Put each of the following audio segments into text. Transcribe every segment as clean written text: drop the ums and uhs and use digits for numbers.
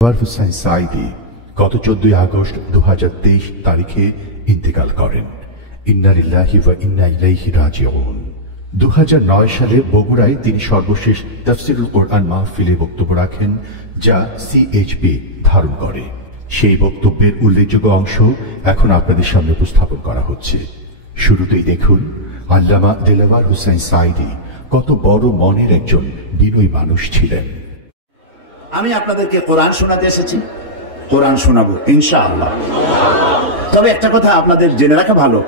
হুসাইন সাঈদী গত 14 আগস্ট 2023 তারিখে ইন্তেকাল করেন। ইন্না লিল্লাহি ওয়া ইন্না ইলাইহি রাজিউন। 2009 সালে বগুড়ায় তিনি সর্বশেষ তাফসীরুল কোরআন মাহফিলে বক্তব্য রাখেন, যা সিএইচপি ধারণ করে। সেই বক্তব্যের উল্লেখযোগ্য অংশ এখন আপনাদের সামনে উপস্থাপন করা হচ্ছে। শুরুতেই দেখুন আল্লামা দেলাওয়ার হুসাইন সাঈদী কত বড় মনের একজন বিনয়ী মানুষ ছিলেন। আমি আপনাদেরকে কোরআন শোনাতে এসেছি, কোরআন শোনাবো ইনশাআল্লাহ। তবে একটা কথা আপনাদের জেনে রাখা ভালো,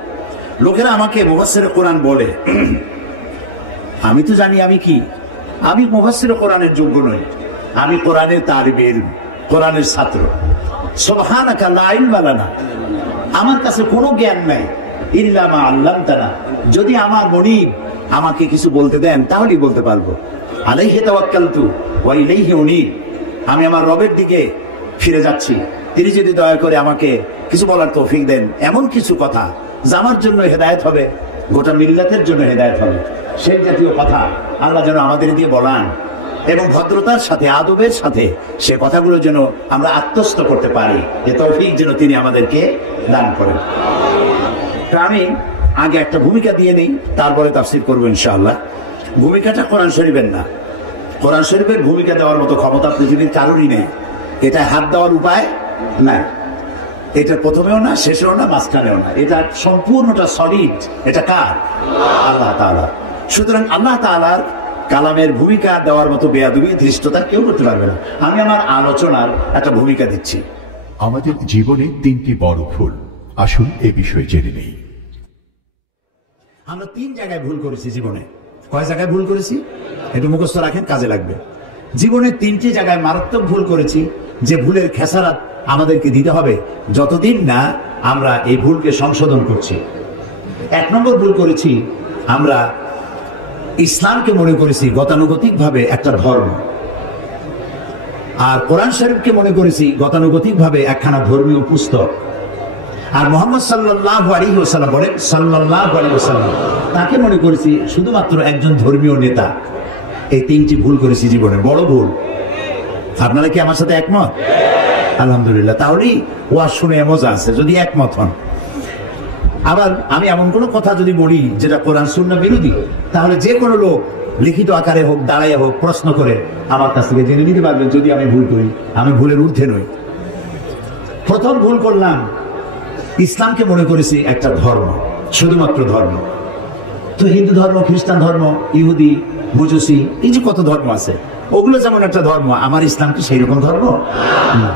লোকেরা আমাকে মুফাসসিরে কোরআন বলে, আমি তো জানি আমি কি, আমি মুফাসসিরে কোরআনের যোগ্য নই। আমি কোরআনের তালিবে ইলম, কোরআনের ছাত্র। সুবহানাকা লা ইলমা লানা, আমার কাছে কোনো জ্ঞান নাই, ইল্লা মা আল্লামতানা, যদি আমার মনিব আমাকে কিছু বলতে দেন তাহলেই বলতে পারবো। আলাইহি তাওয়াক্কালতু ওয়া ইলাইহি উনীব, আমি আমার রবের দিকে ফিরে যাচ্ছি, তিনি যদি দয়া করে আমাকে কিছু বলার তৌফিক দেন, এমন কিছু কথা যা আমার জন্য হেদায়েত হবে, গোটা মিল্লাতের জন্য হেদায়েত হবে, সেই জাতীয় কথা আল্লাহ যেন আমাদের দিয়ে বলান এবং ভদ্রতার সাথে আদবের সাথে সে কথাগুলো যেন আমরা আত্মস্থ করতে পারি, এ তৌফিক যেন তিনি আমাদেরকে দান করেন। তো আমি আগে একটা ভূমিকা দিয়ে নেই, তারপরে তাফসীর করবো ইনশাআল্লাহ। ভূমিকাটা কোরআন শরীফের না, কোরআন শরীফের ভূমিকা দেওয়ার মতো ক্ষমতা পৃথিবীর কারোরই নেই। এটা হাত দেওয়ার উপায় না, এটা প্রথমেও না, শেষেও না, মাঝখানেও না, এটা সম্পূর্ণটা সলিড। এটা কার? আল্লাহ তাআলা। সুতরাং আল্লাহ তাআলার কালামের ভূমিকা দেওয়ার মতো বেয়াদবি ধৃষ্টতা কেউ করতে পারবে না। আমি আমার আলোচনার একটা ভূমিকা দিচ্ছি। আমাদের জীবনে 3টি বড় ভুল, আসুন এ বিষয়ে জেনে নেই। আমরা 3 জায়গায় ভুল করেছি জীবনে। কয় জায়গায় ভুল করেছি একটু মুখস্থ রাখেন, কাজে লাগবে। জীবনে 3টি জায়গায় মারাত্মক ভুল করেছি, যে ভুলের খেসারাত আমাদেরকে দিতে হবে যতদিন না আমরা এই ভুলকে সংশোধন করছি। 1 নম্বর ভুল করেছি, আমরা ইসলামকে মনে করেছি গতানুগতিক ভাবে একটা ধর্ম, আর কোরআন শরীফকে মনে করেছি গতানুগতিক ভাবে একখানা ধর্মীয় পুস্তক। আর মুহাম্মদ সাল্লাল্লাহু আলাইহি ওয়াসাল্লাম বলেন, সাল্লাল্লাহু আলাইহি ওয়াসাল্লাম, তাকে মনে করেছি শুধুমাত্র একজন ধর্মীয় নেতা। এই 3টি ভুল করেছি জীবনে, বড় ভুল। আপনারা কি আমার সাথে একমত? আলহামদুলিল্লাহ, তাহলেই ওয়াজ শুনে মজা আছে যদি একমত হন। আবার আমি এমন কোনো কথা যদি বলি যেটা কোরআন সুন্নাহ বিরোধী, তাহলে যে কোনো লোক লিখিত আকারে হোক, দাঁড়াইয়া হোক, প্রশ্ন করে আমার কাছ থেকে জেনে নিতে পারবেন যদি আমি ভুল করি। আমি ভুলের ঊর্ধ্বে নই। প্রথম ভুল করলাম, ইসলামকে মনে করেছি একটা ধর্ম, শুধুমাত্র ধর্ম। তো হিন্দু ধর্ম, খ্রিস্টান ধর্ম, ইহুদি, মজুসি, এই যে কত ধর্ম আছে, ওগুলো যেমন একটা ধর্ম, আমার ইসলাম কি সেই রকম ধর্ম না।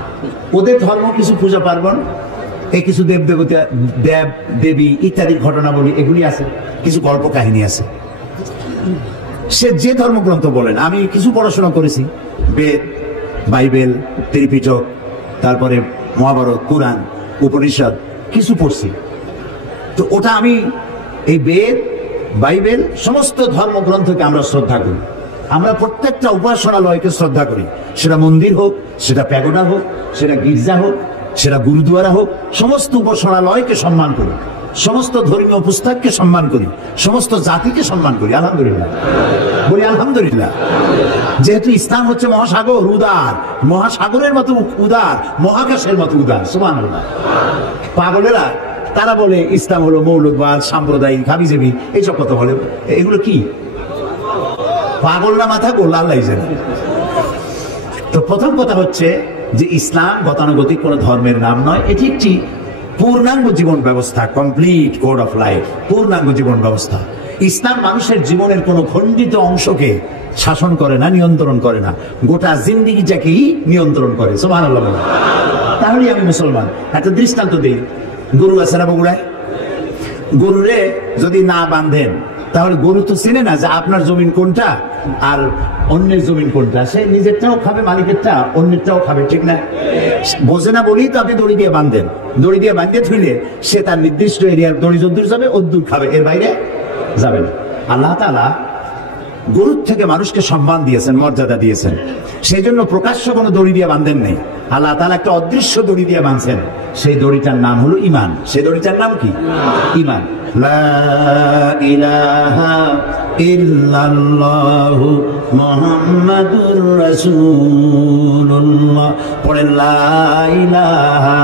ওদের ধর্ম কিছু পূজা পার্বণ, এই কিছু দেব দেবতা, দেব দেবী ইত্যাদি ঘটনাবলী এগুলি আছে, কিছু গল্প কাহিনী আছে। সে যে ধর্মগ্রন্থ বলেন, আমি কিছু পড়াশোনা করেছি, বেদ, বাইবেল, ত্রিপিটক, তারপরে মহাভারত, কোরআন, উপনিষদ কিছু পড়ছি। তো ওটা আমি এই বেদ, বাইবেল, সমস্ত ধর্মগ্রন্থকে আমরা শ্রদ্ধা করি। আমরা প্রত্যেকটা উপাসনালয়কে শ্রদ্ধা করি, সেটা মন্দির হোক, সেটা প্যাগোডা হোক, সেটা গির্জা হোক, সেটা গুরুদুয়ারা হোক, সমস্ত উপাসনালয়কে সম্মান করি, সমস্ত ধর্মীয় পুস্তককে সম্মান করি, সমস্ত জাতিকে সম্মান করি। আলহামদুলিল্লাহ বলি, আলহামদুলিল্লাহ। যেহেতু ইসলাম হচ্ছে মহাসাগর, উদার, মহাসাগরের মতো উদার, মহাকাশের মতো উদার। সুবহানাল্লাহ। পাগলেরা তারা বলে ইসলাম হলো মৌলবাদ, সাম্প্রদায়িক, হাবিজাবি, এইসব কথা বলে। এগুলো কি পাগলরা মাথা গোল, আল্লাহ জানে। তো প্রথম কথা হচ্ছে যে ইসলাম গতানুগতিক কোন ধর্মের নাম নয়, এটি একটি পূর্ণাঙ্গ জীবন ব্যবস্থা, কমপ্লিট কোড অফ লাইফ, পূর্ণাঙ্গ জীবন ব্যবস্থা। ইসলাম মানুষের জীবনের কোন খণ্ডিত অংশকে শাসন করে না, নিয়ন্ত্রণ করে না, গোটা জিন্দেগিটাকেই নিয়ন্ত্রণ করে। সুবহানাল্লাহ। তাহলে আমি মুসলমান। একটা দৃষ্টান্ত দিই, গরু আছে না বগুড়ায়, গরুরে যদি না বাঁধেন তাহলে গরু তো চেনে না যে আপনার জমিন কোনটা আর অন্যের জমিন কোনটা। সে নিজেরটাও খাবে, মালিকেরটা, অন্যেরটাও খাবে, ঠিক না? বোঝে না বলেই তো আপনি দড়ি দিয়ে বাঁধেন। দড়ি দিয়ে বাঁধিয়ে থইলে সে তার নির্দিষ্ট এরিয়ার দড়ি যদ্দূর যাবে অদ্দূর খাবে, এর বাইরে যাবে না। আল্লাহ তাআলা গরুর থেকে মানুষকে সম্মান দিয়েছেন, মর্যাদা দিয়েছেন, সেই জন্য প্রকাশ্য কোনো দড়ি দিয়ে বাঁধেন নেই। আল্লাহ তাআলা একটা অদৃশ্য দড়ি দিয়ে বাঁধছেন, সেই দড়িটার নাম হলো ঈমান। সেই দড়িটার নাম কি? ঈমান। লা ইলাহা ইল্লাল্লাহু মুহাম্মাদুর রাসূলুল্লাহ। পড়েন লা ইলাহা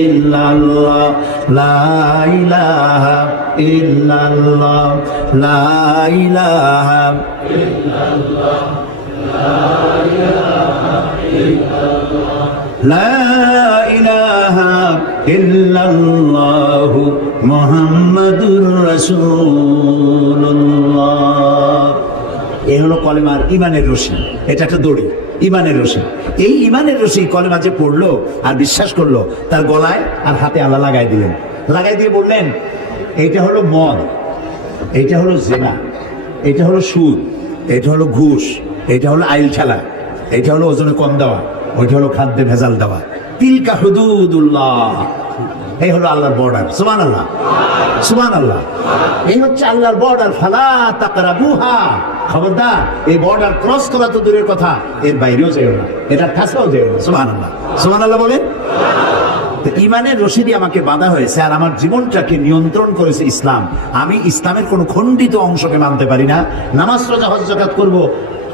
ইল্লাল্লাহ, লা ইলাহা ইল্লাল্লাহ, লা ইলাহা ইল্লাল্লাহ, লা ইলাহা ইল্লাল্লাহু মুহাম্মাদুর রাসূলুল্লাহ। এই হলো কলেমার ইমানের রশি। এটা একটা দড়ি, ইমানের রশি। এই ইমানের রশি কলেমা যে পড়লো আর বিশ্বাস করলো, তার গলায় আর হাতে আল্লাহ লাগাই দিলেন। লাগাই দিয়ে বললেন, এইটা হলো মদ, এইটা হলো জেনা, এটা হলো সুদ, এটা হলো ঘুষ, এটা হলো আইল ঠেলা, এটা হলো ওজনে কম দেওয়া, ওইটা হলো খাদ্যে ভেজাল দেওয়া। তিলকা হুদুদুল্লাহ, এই হলো আল্লাহর বর্ডার। সুবহানাল্লাহ, সুবহানাল্লাহ। এই হচ্ছে আল্লাহর বর্ডার। ফালা তাকরাবুহা, খবরদার এই বর্ডার ক্রস করা তো দূরের কথা, এর বাইরেও যেও না, এটার কাছেও যেও না। সুবহানাল্লাহ, সুবহানাল্লাহ বলেন। ইমানের রশিদি আমাকে বাঁধা হয়েছে আর আমার জীবনটাকে নিয়ন্ত্রণ করেছে ইসলাম। আমি ইসলামের কোন খণ্ডিত অংশকে মানতে পারি না। নামাজ, রোজা, হজ, যাকাত করব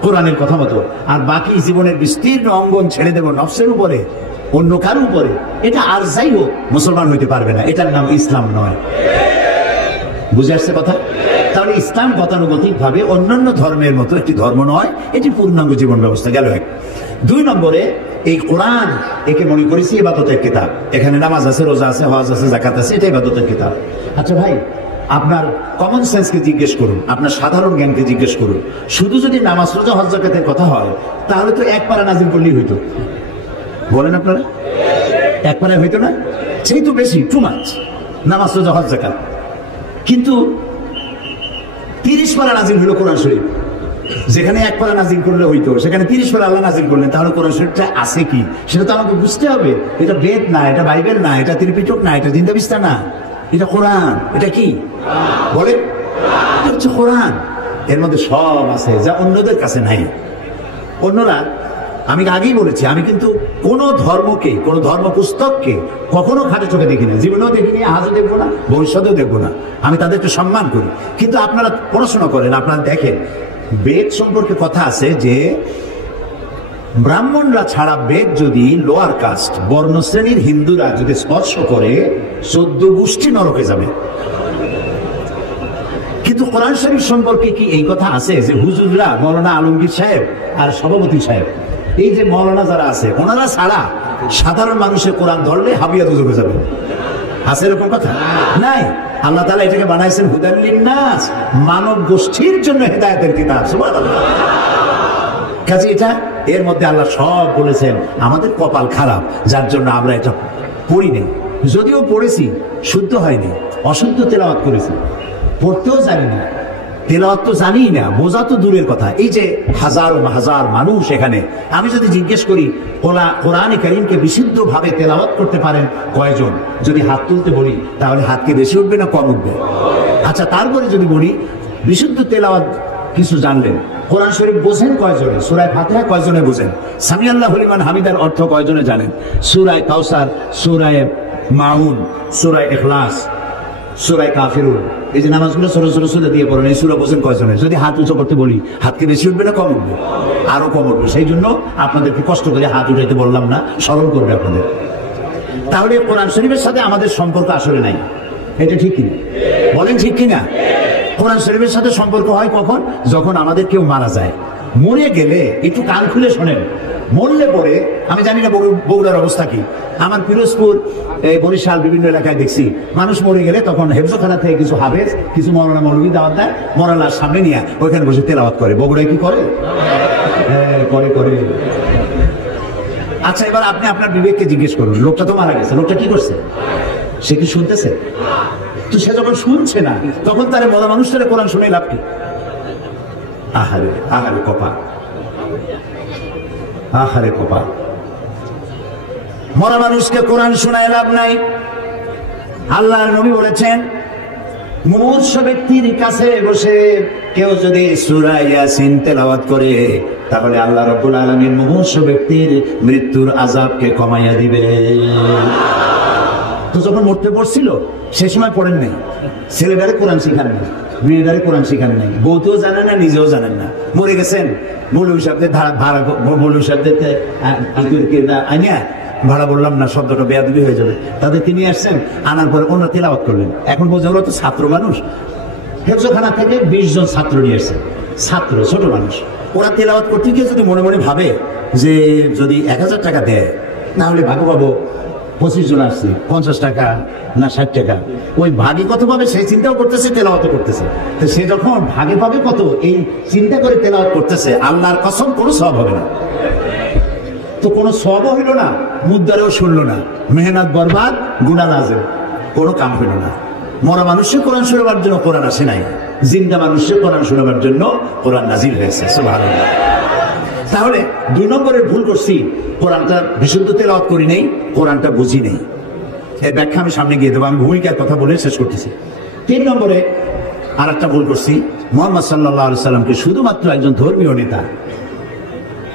কোরআনের কথা মতো, আর বাকি জীবনের বিস্তীর্ণ অঙ্গন ছেড়ে দেব নফসের উপরে, অন্য কারো উপরে। এটা আর যাই হোক মুসলমান হইতে পারবে না। এটার নাম ইসলাম নয়। বুঝে আসছে কথা? তাহলে ইসলাম গতানুগতিক ভাবে অন্যান্য ধর্মের মতো একটি ধর্ম নয়, এটি পূর্ণাঙ্গ জীবন ব্যবস্থা। গেল এক। 2 নম্বরে, এই কোরআন একে মনে করেছি ইবাদতের কিতাব। এখানে নামাজ আছে, রোজা আছে, হজ আছে, যাকাত আছে, এটা ইবাদতের কিতাব। আচ্ছা ভাই, আপনার কমন সেন্সকে জিজ্ঞেস করুন, আপনার সাধারণ জ্ঞানকে জিজ্ঞেস করুন। শুধু যদি নামাজ, রোজা, হজ, যাকাতের কথা হয়, তাহলে তো এক পারা নাজিল করলেই হইতো। বলেন আপনারা? এক পারা হইতো না? সেই তো বেশি, টু মাচ। নামাজ, রোজা, হজ, যাকাত। কিন্তু 30 পারা নাজিল হলো কোরআন শরীফ। যেখানে এক পারা নাজিল করলে হইতো, সেখানে 30 পারা আল্লাহ নাজিল করলেন। তাহলে কোরআন শরীফটা আছে কি, সেটা তো আমাকে বুঝতে হবে। এটা বেদ না, এটা বাইবেল না, এটা ত্রিপিটক না, এটা জিন্দাবিস্তা না, এটা কোরআন। এটা কি বলে? এটা হচ্ছে কোরআন। এর মধ্যে সব আছে যা অন্যদের কাছে নাই। অন্যরা, আমি আগেই বলেছি, আমি কিন্তু কোন ধর্মকে, কোন ধর্ম পুস্তককে কখনো খাটে চোখে দেখি না, জীবনেও দেখিনি, আজও দেখবো না, ভবিষ্যতেও দেখবো না। আমি তাদেরকে সম্মান করি। কিন্তু আপনারা পড়াশোনা করেন, আপনারা দেখেন বেদ সম্পর্কে কথা আছে যে ব্রাহ্মণরা ছাড়া বেদ যদি লোয়ার কাস্ট, বর্ণ শ্রেণীর হিন্দুরা যদি স্পর্শ করে 14 গোষ্ঠী নরকে যাবে। কিন্তু কোরআন শরীফ সম্পর্কে কি এই কথা আছে যে হুজুররা, মৌলানা আলমগীর সাহেব আর সভাপতি সাহেব, এই যে মৌলানা যারা আছে, ওনারা ছাড়া সাধারণ মানুষের কোরআন ধরলে হাবিয়া দুজকে যাবে? আছে এরকম কথা? নাই। আল্লাহ তাআলা এটাকে বানাইছেন হুদাল লিন্নাস, মানব গোষ্ঠীর জন্য হেদায়েতের কিতাব। সুবহানাল্লাহ। কাজে এটা, এর মধ্যে আল্লাহ সব বলেছেন। আমাদের কপাল খারাপ, যার জন্য আমরা এটা পড়ি নাই। যদিও পড়েছি, শুদ্ধ হয়নি, অশুদ্ধ তেলাওয়াত করেছি, পড়তেও জানি না, তেলাওয়াত তো জানি না, বোঝা তো দূরের কথা। এই যে হাজার হাজার মানুষ এখানে, আমি যদি জিজ্ঞেস করি কোরআন কারীমকে বিশুদ্ধ ভাবে তেলাওয়াত করতে পারেন কয়জন, যদি হাত তুলতে বলি, তাহলে হাত কি বেশি উঠবে না কম উঠবে? আচ্ছা, তারপরে যদি বলি বিশুদ্ধ তেলাওয়াত কিছু জানলেন, কোরআন শরীফ বোঝেন কয়জনে, সূরা ফাতিহা কয়জনে বোঝেন, সামি আল্লাহু লিমান হামিদার অর্থ কয়জনে জানেন, সূরা কাউসার, সূরা মাউন, সূরা ইখলাস, সূরা কাফিরুন, এই যে নামাজগুলো ছোট ছোট সূরা দিয়ে পড়েন, এই সূরা বোঝেন কয়জনে? যদি হাত উঁচু করতে বলি, হাত কি বেশি উঠবে না কম উঠবে? আরো কম উঠবে। সেই জন্য আপনাদেরকে কষ্ট করে হাত উঠাইতে বললাম না, স্মরণ করবে আপনাদের। তাহলে কোরআন শরীফের সাথে আমাদের সম্পর্ক আসলে নাই। এটা ঠিক কিনা? বলেন ঠিক কিনা? কোরআন শরীফের সাথে সম্পর্ক হয় কখন? যখন আমাদের কেউ মারা যায়। মরে গেলে একটু কান খুলে শোনেন, মরলে পরে, আমি জানি না বগুড়ার অবস্থা কি, আমার পিরোজপুর, বরিশাল বিভিন্ন এলাকায় দেখছি মানুষ মরে গেলে তখন হেফজখানা থেকে কিছু হাফেজ, কিছু মৌলানা মৌলবী দাওয়াত দেয়, মরালার সামনে নিয়ে ওইখানে বসে তেলাওয়াত করে। বগুড়ায় কি করে? করে করে। আচ্ছা, এবার আপনি আপনার বিবেককে জিজ্ঞেস করুন, লোকটা তো মারা গেছে, লোকটা কি করছে? সে কি শুনতেছে? তো সে যখন শুনছে না, তখন তার মরা মানুষটারে কোরআন শুনে লাভ কি? আহারে আহারে কপাল, আহারে কপাল। মরা মানুষকে কোরআন শোনায় লাভ নাই। আল্লাহর নবী বলেছেন, মুমূর্ষ ব্যক্তির কাছে বসে কেউ যদি সূরা ইয়াসিন তেলাওয়াত করে, তাহলে আল্লাহ রাব্বুল আলামিন মুমূর্ষ ব্যক্তির মৃত্যুর আযাবকে কমাইয়া দিবে। তো যখন মরতে পড়ছিল সে সময় পড়েন নাই, ছেলেটারে কোরআন শিখান নাই, মেয়েটারে কোরআন শিখান নাই, বউতেও জানেন না, নিজেও জানেন না, মরে গেছেন। মৌলভী সাহেবদের ভাড়া, মৌলভী সাহেবদের আনিয়া ভাড়া বললাম না, শব্দটা বেয়াদবি হয়ে যাবে, তাদেরকে নিয়ে আসছেন, আনার পরে অন্য তেলাওয়াত করলেন। এখন বলছে ওরা তো ছাত্র মানুষ, হেফজখানা থেকে 20 জন ছাত্র নিয়ে আসছেন, ছাত্র ছোট মানুষ, ওরা তেলাওয়াত করতে গিয়ে যদি মনে মনে ভাবে যে যদি 1000 টাকা দেয় না হলে ভাগো পাবো, 25 জন আসছে, 50 টাকা না 60 টাকা, ওই ভাগে কত পাবে সেই চিন্তাও করতেছে, তেলাওয়াত করতেছে। তো সে যখন ভাগে পাবে কত এই চিন্তা করে তেলাওয়াত করতেছে, আল্লাহর কসম কোনো সওয়াব হবে না। তো কোনো সওয়াবও হইল না, মুদ্দারেও শুনলো না, মেহনত বরবাদ, গুনাহ লাজেম, কোনো কাম হইল না। মরা মানুষের কোরআন শোনাবার জন্য কোরআন আসে নাই, জিন্দা মানুষের কোরআন শোনাবার জন্য কোরআন নাজিল হয়েছে, সুবহানাল্লাহ। তাহলে 2 নম্বরের ভুল করছি, কোরআনটা বিশুদ্ধ তেলাওয়াত করি নেই, কোরআনটা বুঝি নেই। এর ব্যাখ্যা আমি সামনে গিয়ে দেবো, আমি ভূমিকার কথা বলে শেষ করতেছি। 3 নম্বরে আর একটা ভুল করছি, মুহাম্মদ সাল্লাল্লাহু আলাইহি সাল্লামকে শুধুমাত্র একজন ধর্মীয় নেতা,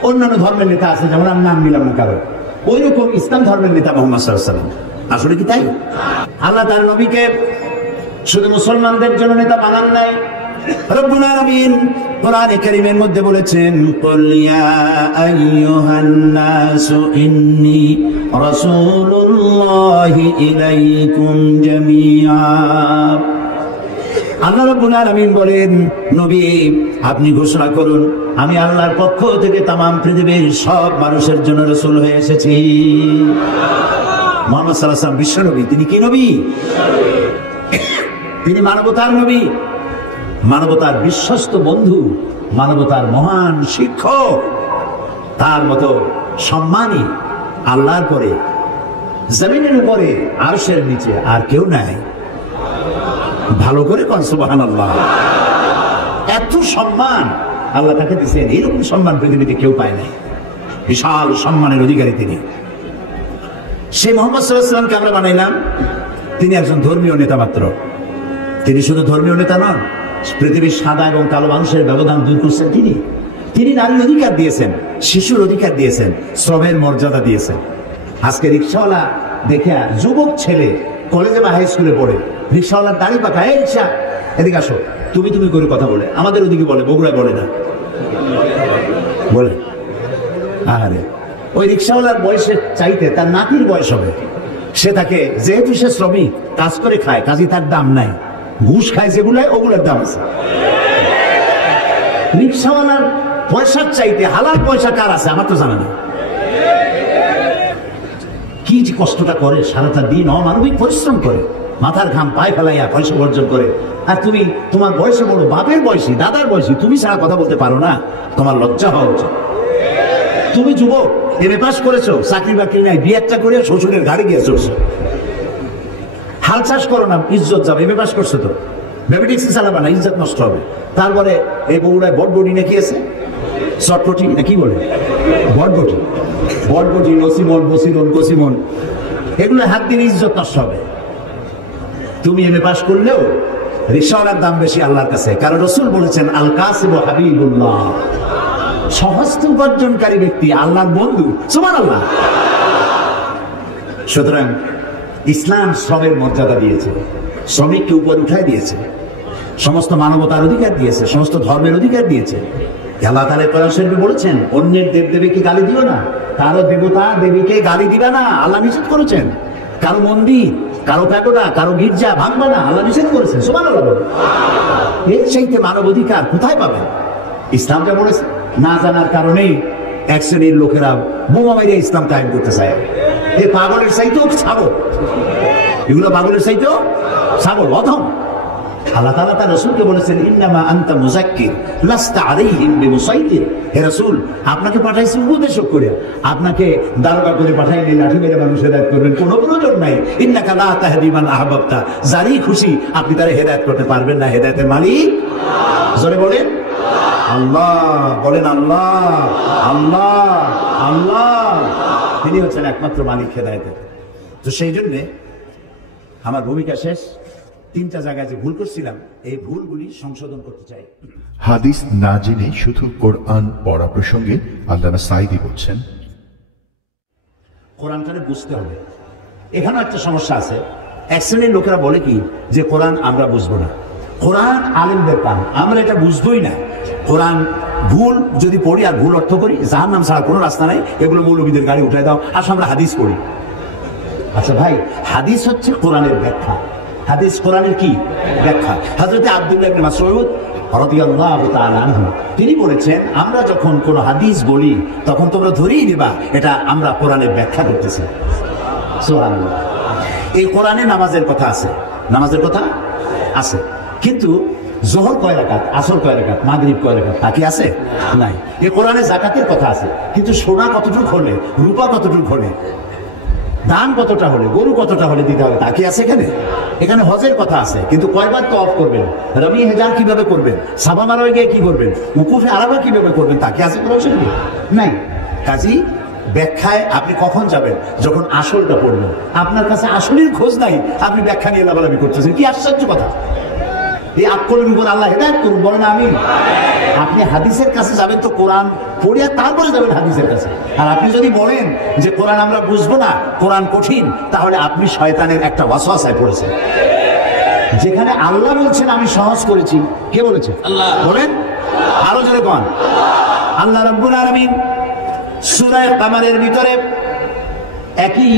অন্যান্য ধর্মের নেতা আছে যেমন আমি নাম নিলাম না কারো, ওই রকম ইসলাম ধর্মের নেতা মুহাম্মদ সাল্লাল্লাহু আলাইহি সাল্লাম। আসলে কি তাই? আল্লাহ তার নবীকে শুধু মুসলমানদের জন্য নেতা বানান নাই। রব্বুল আলামিন কোরআনে কারীমের মধ্যে বলেছেন, কুল ইয়া আইয়ুহান নাসু ইন্নী রাসূলুল্লাহি ইলাইকুম জামিআ। আল্লাহ রাব্বুল আলামিন বলেন, নবী আপনি ঘোষণা করুন, আমি আল্লাহর পক্ষ থেকে তামাম পৃথিবীর সব মানুষের জন্য রাসূল হয়ে এসেছি। মুহাম্মদ সাল্লাল্লাহু আলাইহি ওয়াসাল্লাম বিশ্ব নবী, তিনি কি নবী? তিনি মানবতার নবী, মানবতার বিশ্বস্ত বন্ধু, মানবতার মহান শিক্ষক। তার মতো সম্মানী আল্লাহর পরে, জমিনের উপরে, আরশের নিচে আর কেউ নাই। ভালো করে কোন সুবহানাল্লাহ। এত সম্মান আল্লাহ তাকে দিয়েছেন, এরকম সম্মান পৃথিবীতে কেউ পায় নাই। বিশাল সম্মানের অধিকারী তিনি। সেই মুহাম্মদ সাল্লাল্লাহু আলাইহি ওয়াসাল্লামকে আমরা বানাইলাম, তিনি একজন ধর্মীয় নেতা মাত্র। তিনি শুধু ধর্মীয় নেতা নন, পৃথিবীর সাদা এবং কালো মানুষের ব্যবধান দূর করছেন তিনি। তিনি নারীর অধিকার দিয়েছেন, শিশুর অধিকার দিয়েছেন, শ্রমের মর্যাদা দিয়েছেন। আজকে রিক্সাওয়ালা দেখে যুবক ছেলে কলেজে বা হাই স্কুলে পড়ে, রিক্সাওয়ালার দাড়ি পাকা, এই রিক্সা এদিকে আসো, তুমি তুমি করে কথা বলে, আমাদের ওদিকে বলে, বগুড়ায় বলে না, বলে আরে ওই রিক্সাওয়ালার বয়সের চাইতে তার নাতির বয়স হবে। সে তাকে, যেহেতু সে শ্রমিক, কাজ করে খায়, কাজে তার দাম নাই, ঘুষ খায় যেগুলাই ওগুলোর দাম আছে। রিক্সাওয়ালার পয়সার চাইতে হালাল পয়সা কার আছে আমার তো জানা নেই। কি যে কষ্টটা করে, সারাটা দিন অমানবিক পরিশ্রম করে, মাথার ঘাম পায়ে ফেলাইয়া পয়সা অর্জন করে, আর তুমি তোমার বয়সে বড়, বাপের বয়সী, দাদার বয়সী, তুমি ছাড়া কথা বলতে পারো না, তোমার লজ্জা হওয়া উচিত। তুমি যুবক, এমএ পাস করেছো, চাকরি বাকরি নাই, বিয়ে একটা করে শ্বশুরের গাড়ি গিয়ে চলছো, হাল চাষ করো না, ইজ্জত যাবে। এমএ পাস করছো তো বেবি ট্যাক্সি চালাবে না, ইজ্জত নষ্ট হবে। তারপরে এই বগুড়ায় বটবটি নাকি আছে, চটপটি নাকি বলে, বটবটি, বটবটি, নসিমন, বসিমন, কসিমন, এগুলো হাত দিলে ইজ্জত নষ্ট হবে। তুমি এমএ পাস করলেও রিক্সাওয়ালার দাম বেশি আল্লাহর কাছে, কারণ রাসূল বলেছেন, আল কাসিব হাবিবুল্লাহ, সহস্ত উপার্জনকারী ব্যক্তি আল্লাহর বন্ধু, সুবহানাল্লাহ। সুতরাং ইসলাম শ্রমের মর্যাদা দিয়েছে, শ্রমিককে উপর উঠায় দিয়েছে, সমস্ত মানবতার অধিকার দিয়েছে, সমস্ত ধর্মের অধিকার দিয়েছে। আল্লাহ তাআলা কোরআন শরীফে বলেছেন, অন্যের দেবদেবীকে গালি দিও না, কারো দেবতা দেবীকে গালি দিবা না, আল্লাহ নিষেধ করেছেন। কারো মন্দির, কারো প্যাগোডা, কারো গির্জা ভাঙবা না, আল্লাহ নিষেধ করেছেন, সুবহানাল্লাহ। এর চাইতে মানব অধিকার কোথায় পাবেন? ইসলামটা বলেছে, না জানার কারণেই এক শ্রেণীর লোকেরা বোমা মেরে ইসলাম কায়েম করতে চায়। এই পাগলের চাইতেও ছাগল, এগুলো পাগলের চাইতেও ছাগল, অধম। আল্লাহ তাআলা তার রাসূলকে বলেছেন, ইন্নামা আনতা মুযাক্কির লাস্তা আলাইহিম বিমুসাইতির। হে রাসূল, আপনাকে পাঠাইছি উপদেশক করে, আপনাকে দারোগা করে পাঠাইনি, লাঠি মেরে মানুষ হেদায়েত করবেন, কোনো প্রয়োজন নাই। ইন্নাকা লা তাহদি মান আহবাবতা, যারই খুশি আপনি তারে হেদায়েত করতে পারবেন না, হেদায়েতের মালিক জোরে বলেন আল্লাহ, বলেন আল্লাহ, আল্লাহ, আল্লাহ, তিনি হচ্ছেন একমাত্র মালিক হেদায়েতের। তো সেই জন্যে আমার ভূমিকা শেষ। 3টা জায়গায় যে ভুল করছিলাম, এই ভুলগুলি সংশোধন করতে চাই। হাদিস না জেনে শুধু কোরআন পড়া প্রসঙ্গে আল্লামা সাঈদী বলছেন, কোরআনটারে বুঝতে হবে, এখানে একটা সমস্যা আছে। এক শ্রেণীর লোকেরা বলে কি যে কোরআন আমরা বুঝবো না, কোরআন আলেমদের কাম, আমরা এটা বুঝবোই না, কোরআন ভুল যদি পড়ি আর ভুল অর্থ করি জাহান্নাম ছাড়া কোনো রাস্তা নাই, এগুলো মৌলবীদের গাড়ি উঠাই দাও, আসলে আমরা হাদিস পড়ি। আচ্ছা ভাই, হাদিস হচ্ছে কোরআনের ব্যাখ্যা। হাদিস কোরআনের কি ব্যাখ্যা? হযরত আব্দুল্লাহ ইবনে মাসউদ রাদিয়াল্লাহু তাআলা আনহু তিনি বলেছেন, আমরা যখন কোন হাদিস বলি তখন তোমরা ধরেই নিবা এটা আমরা কোরআনের ব্যাখ্যা করতেছি। সুবহানাল্লাহ। এই কোরআনে নামাজের কথা আছে, নামাজের কথা আছে, কিন্তু জোহর কয় রাকাত, আসর কয় রাকাত, মাগরিব কয় রাকাত তা কি আছে? নাই। এই কোরআনে যাকাতের কথা আছে, কিন্তু সোনা কতটুকু হলে, রূপা কতটুকু হলে, দান কতটা হলে, গরু কতটা হলে দিতে হবে তা কি আছে এখানে? এখানে হজের কথা আছে, কিন্তু কয়বার তওয়াফ করবেন, রমি হেজার কিভাবে করবেন, সাফা মারোয় গিয়ে কি করবেন, উকুফে আরাফা কিভাবে করবেন তা কি আছে কোরআন শরীফে? নাই। কাজী ব্যাখ্যায় আপনি কখন যাবেন? যখন আসলটা পড়বেন। আপনার কাছে আসলের খোঁজ নাই, আপনি ব্যাখ্যা নিয়ে লাভালাভি করতেছেন, কি আশ্চর্য কথা! এই আকলের উপর আল্লাহ হেদায়েত করুন, বলেন আমিন। আপনি হাদিসের কাছে যাবেন তো কোরআন পড়িয়া তারপরে যাবেন হাদিসের কাছে। আর আপনি যদি বলেন যে কোরআন আমরা বুঝবো না, কোরআন কঠিন, তাহলে আপনি শয়তানের একটা ওয়াসওয়াসায় পড়েছেন। যেখানে আল্লাহ বলছেন আমি সহজ করেছি, কে বলেছে? আল্লাহ। বলেন আরো জোরে কোন? আল্লাহ রাব্বুল আলামিন সূরা কামারের ভিতরে একই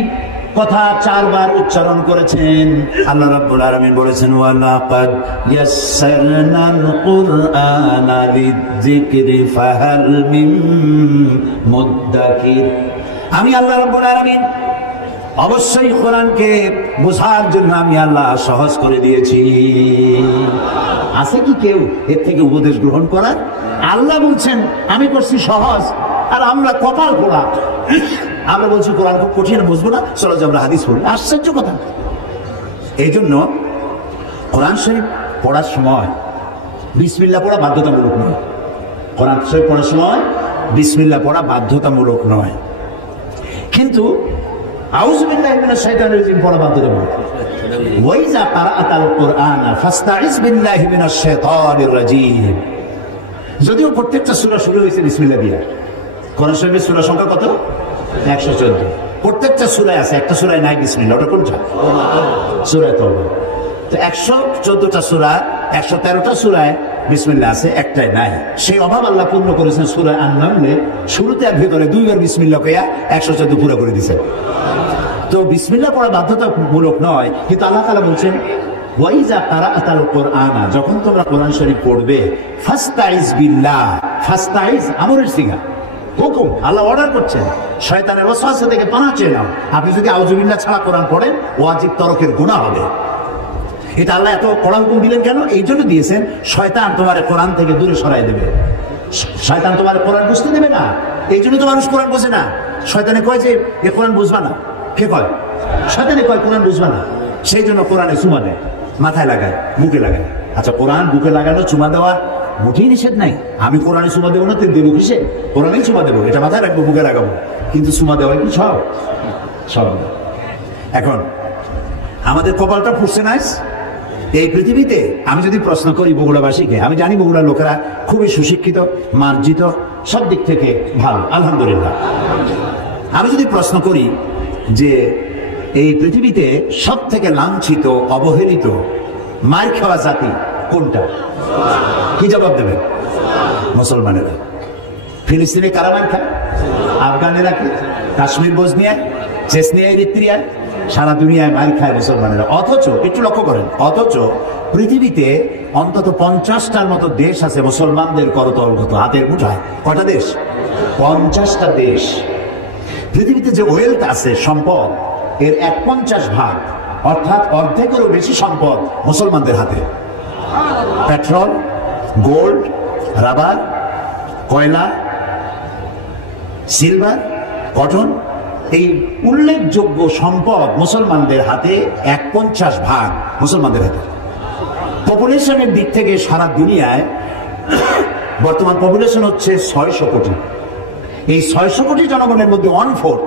কথা 4 বার উচ্চারণ করেছেন। আল্লাহ রাব্বুল আলামিন বলেছেন, ওয়ালাকাদ ইয়াসসারনাল কুরআনা লিযিকরি ফাহাল মিন মুদ্দাকির। আমি আল্লাহ রাব্বুল আলামিন অবশ্যই কোরআনকে বোঝার জন্য আমি আল্লাহ সহজ করে দিয়েছি। আছে কি কেউ এর থেকে উপদেশ গ্রহণ করার? আল্লাহ বলছেন আমি করছি সহজ, আর আমরা কপাল পোড়া, আমরা বলছি কোরআন খুব কঠিন, বুঝবো না, চলো যে আমরা হাদিস পড়ি। আশ্চর্য কথা। এই জন্য কোরআন শরীফ পড়ার সময় বিসমিল্লাহ পড়া বাধ্যতামূলক নয়। কোরআন শরীফ পড়ার সময় বিসমিল্লাহ পড়া বাধ্যতামূলক নয়, কিন্তু আউযু বিল্লাহি মিনাশ শাইতানির রাজিম পড়া বাধ্যতামূলক। ওয়াইজা ক্বারাআতাল কুরআনা ফাস্তাইজ বিল্লাহি মিনাশ শাইতানির রাজিম। যদিও প্রত্যেকটা সূরা শুরু হয়েছে বিসমিল্লাহ দিয়ে। কোরআন শরীফের সূরা সংখ্যা কত? 114। প্রত্যেকটা সূরায় আছে, একটা সূরায় নাই বিসমিল্লাহ। ওটা কোনটা? সূরা তাওবা। তো 114টা সূরা, 113টা সূরায় বিসমিল্লাহ আছে, একটাই নাই। সেই অভাব আল্লাহ পূর্ণ করেছেন সূরা আন-নামলে, শুরুতে আর ভিতরে দুইবার বিসমিল্লাহ কইয়া 114 পুরো করে দিয়েছেন। তো বিসমিল্লাহ পড়া বাধ্যতামূলক নয়, কিন্তু আল্লাহ তাআলা বলছেন ওয়াইজা ক্বারাআতাল কুরআনা, যখন তোমরা কোরআন শরীফ পড়বে, ফাস্তাইজ বিল্লাহ। ফাস্তাইজ আমরের সিগা, হুকুম, আল্লাহ অর্ডার করছেন, শয়তানের ওয়াসওয়াসা থেকে পানাহ চেয়ে নাও। আপনি যদি আউযু বিল্লাহ ছাড়া কোরআন পড়েন, ওয়াজিব তরকের গুনাহ হবে। এটা আল্লাহ এত কড়া হুকুম দিলেন কেন? এই জন্য দিয়েছেন, শয়তান তোমার কোরআন থেকে দূরে সরাই দেবে, শয়তান তোমার কোরআন বুঝতে দেবে না। এই জন্য তো মানুষ কোরআন বোঝে না। শয়তানে কয় যে এ কোরআন বুঝবা না। কে কয়? শয়তানে কয় কোরআন বুঝবা না। সেই জন্য কোরআনে চুমা দেয়, মাথায় লাগায়, বুকে লাগায়। আচ্ছা, কোরআন বুকে লাগানো চুমা দেওয়া মোটেই নিষেধ নাই। আমি কোরআনে চুমা দেবো না, তুই দেবো কিসে? কোরআনেই চুমা দেবো, এটা মাথায় রাখবো, বুকে লাগাবো, কিন্তু চুমা দেওয়া কি সব? সব। এখন আমাদের কপালটা ফুটছে না। এই পৃথিবীতে আমি যদি প্রশ্ন করি বগুড়াবাসীকে, আমি জানি বগুড়ার লোকেরা খুবই সুশিক্ষিত, মার্জিত, সব দিক থেকে ভালো, আলহামদুলিল্লাহ। আমি যদি প্রশ্ন করি যে এই পৃথিবীতে সব থেকে লাঞ্ছিত, অবহেলিত, মার খাওয়া জাতি কোনটা, কি জবাব দেবেন? মুসলমানেরা। ফিলিস্তিনে কারা মার খায়? আফগানেরা কি? কাশ্মীর, বসনিয়ায়, চেচনিয়া, এরিত্রিয়ায়, সারা দুনিয়ায় মার খায় মুসলমানেরা। অথচ একটু লক্ষ্য করেন, অথচ পৃথিবীতে অন্তত 50টার মতো দেশ আছে মুসলমানদের করতলগত, হাতের মুঠায়। কটা দেশ? 50টা দেশ। পৃথিবীতে যে ওয়েলথ আছে, সম্পদ, এর 1/50 ভাগ, অর্থাৎ অর্ধেকেরও বেশি সম্পদ মুসলমানদের হাতে। পেট্রোল, গোল্ড, রাবার, কয়লা, সিলভার, কটন, এই উল্লেখযোগ্য সম্পদ মুসলমানদের হাতে। 1/50 ভাগ মুসলমানদের হাতে। পপুলেশনের দিক থেকে সারা দুনিয়ায় বর্তমান পপুলেশন হচ্ছে 600 কোটি। এই 600 কোটি জনগণের মধ্যে 1/4,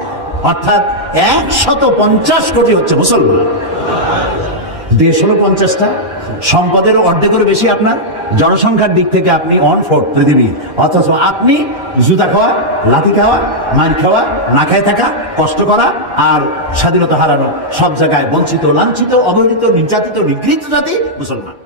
অর্থাৎ 150 কোটি হচ্ছে মুসলমান। দেশ হলো 50টা, সম্পদের অর্ধেকের বেশি আপনার, জনসংখ্যার দিক থেকে আপনি 1/4 পৃথিবী, অথচ আপনি জুতা খাওয়া, লাথি খাওয়া, মার খাওয়া, না খায় থাকা, কষ্ট করা আর স্বাধীনতা হারানো, সব জায়গায় বঞ্চিত, লাঞ্ছিত, অবহেলিত, নির্যাতিত, নিগৃহীত জাতি মুসলমান।